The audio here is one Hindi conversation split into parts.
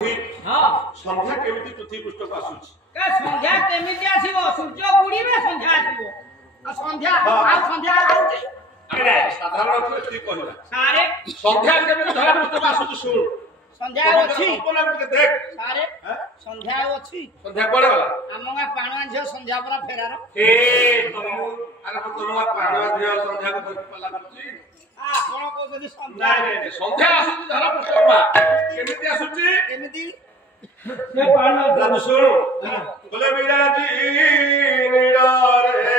हाँ संध्या केमिति पृथ्वी पृष्ठ को आसुची का संध्या केमिति आसीबो सूर्य बुडीबे संध्या आसीबो आ संध्या आ संध्या आउची अरे साधारण अर्थ ठीक कहला सारे संध्या केमिति धरा पृष्ठ को आसुची सुन संध्या अछि कल्पना करके देख सारे संध्या अछि संध्या कोड़े वाला हमगा पाणवा झ संध्या परा फेरारो ए तुम अरे तुम पाणवा झ संध्या को पला करची आ कोन को जदी संध्या नहीं संध्या आसुची धरा पृष्ठ को केमिति आसुची केमिति से पाणवा झ सुन बोले विराजी नीडारे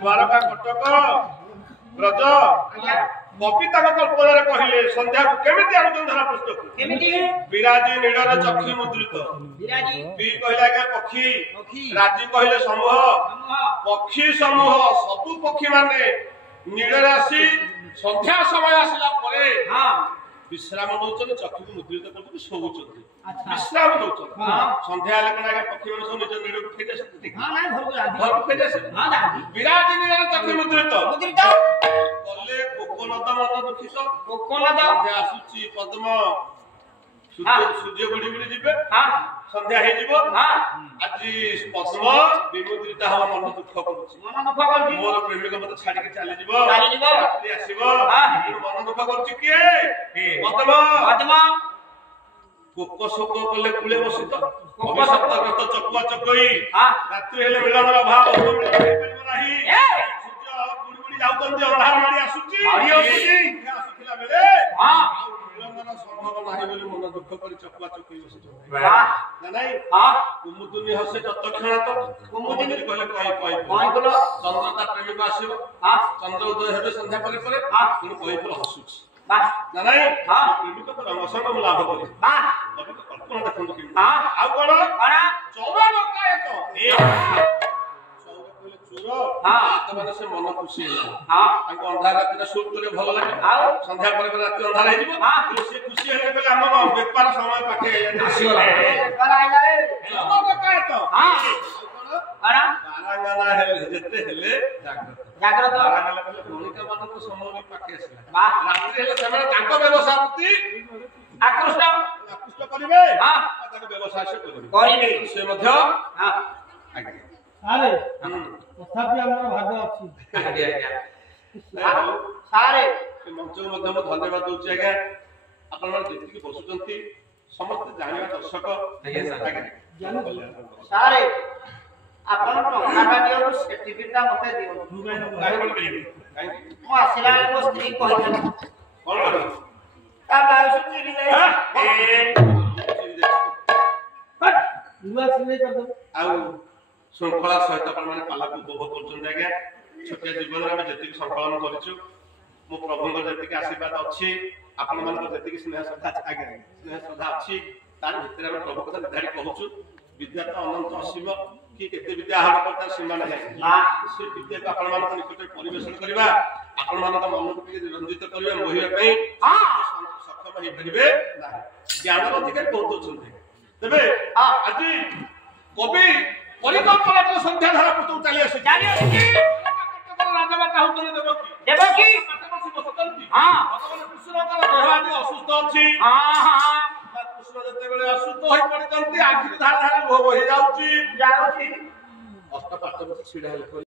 द्वारका कटक ब्रज कविता कल्पना कहले संध्या को केमिति आउछन धरा पुस्तक केमिति विराजी नीडर चक्षु मुद्रित विराजी बी कहला के पक्षी राजी कहले समूह पक्षी समूह सब पक्षी माने नीड राशि संध्या समय आसला परे हां विश्राम नौचन चक्षु को मुद्रित करके सोउचन अच्छा विश्राम नौचन संध्या लगना के पक्षी मन सब निज नीड उठे जासे हां नहीं घर को राजी घर उठे जासे हां राजी विराजी नीडर चक्षु मुद्रित कले कोकोनद मत दुखित कोकोनद संध्या आसुची पद्म सूर्य बुड़ी बुड़ी जिबे हां संध्या हे जिवो हां आज पद्म विमुद्रित हवा मन दुख करूची मन दुख करजी मोर प्रेमिक मत छाडी के चली जिवो रात्रि आसीबो मन दुख करूची किए पद्म कोको शोक कले कुले बसित कोको सप्तगत चकुआ चकई रात्रि हेले मिलनर अभाव मिलन परिबो नाही सूर्य बुड़ी बुड़ी जाउतन जे अंधार माडी आसुची आसुथिला बेले मिलनर संभव नाही बोली मन दुख करी चकुआ चकई बसित नाही कुमुदिनी हसे तत्क्षण तो कुमुदिनी कहले कहि बोलो चंद्रता प्रेमिक आसीबो चंद्र उदय हेबे संध्या परे परे पुनी कहि बोलो हसुची नहीं प्रेमिक तो रमसंग लाभ करे अभी तो कल्पना देखन कि आ कोन चौरा लोका एक चौरा कहले चोर तो माने से मन खुशी ताको अंधार रात शूट करे भल लागे संध्या परे रात अंधार हे जिवो से खुशी हेले कहले हम व्यापार समय पाके आसीला व्यापार आइला रे चौरा लोका एक बारांगना हेले जेते हेले जाग्रत बारांगना कहले भूमिका मन तो समय में पाके आसीला रात्रि हेले समय ताको व्यवसाय प्रति आकृष्ट करिवे ताको व्यवसाय से करिवे से मध्य आगे सारे तथापि हमर भाग्य अछि आज्ञा सारे मंच मध्य में धन्यवाद दोची आज्ञा अपन मन जेति बसुचंती समस्त जानिबा दर्शक आज्ञा सारे आपण टंका दियो सर्टिफिकेट मते दियो मो आसिला मो स्त्री कहि कोन करो ता बायु चिरी जाय युवा सिले कर दो आउ श्रृंखला सहित अपन माने पाला को उपभोग करछन आज्ञा छोटे जीवन में जेति संकलन करिछु मो प्रभुंग जेति आशीर्वाद अछि आपण मन जेति स्नेह श्रद्धा आज्ञा स्नेह श्रद्धा अछि तार भितर हम प्रभु कथा निर्धारित कहूछु विद्या तो अनंत असीम कि केते विद्या आहरण करता सीमा नाही से विद्या को आपण मान निकट परिवेशन करबा आपण मान मन को रंजित करबा मोहिया पई सक्षम हे परिबे नाही ज्ञान अधिकारी बहुत अछंती तबे आज कवि परिकल्पना तो संध्या धारा पुस्तक चली आसी जानि अछि राजा बा कहू देबो की देबो की बसतंती ଭଗବାନ କୃଷ୍ଣଙ୍କର ଦେହ ଆଜି ଅସୁସ୍ଥ ଅଛି। କୃଷ୍ଣ ଯେତେବେଳେ ଅସୁସ୍ଥ ହୋଇ ପଡିଛନ୍ତି ଆଖିରୁ ଧାର ଧାର ଲୁହ ବହି ଯାଉଛି। ଅଷ୍ଟପାଟ ଛିଡା ହେଲେ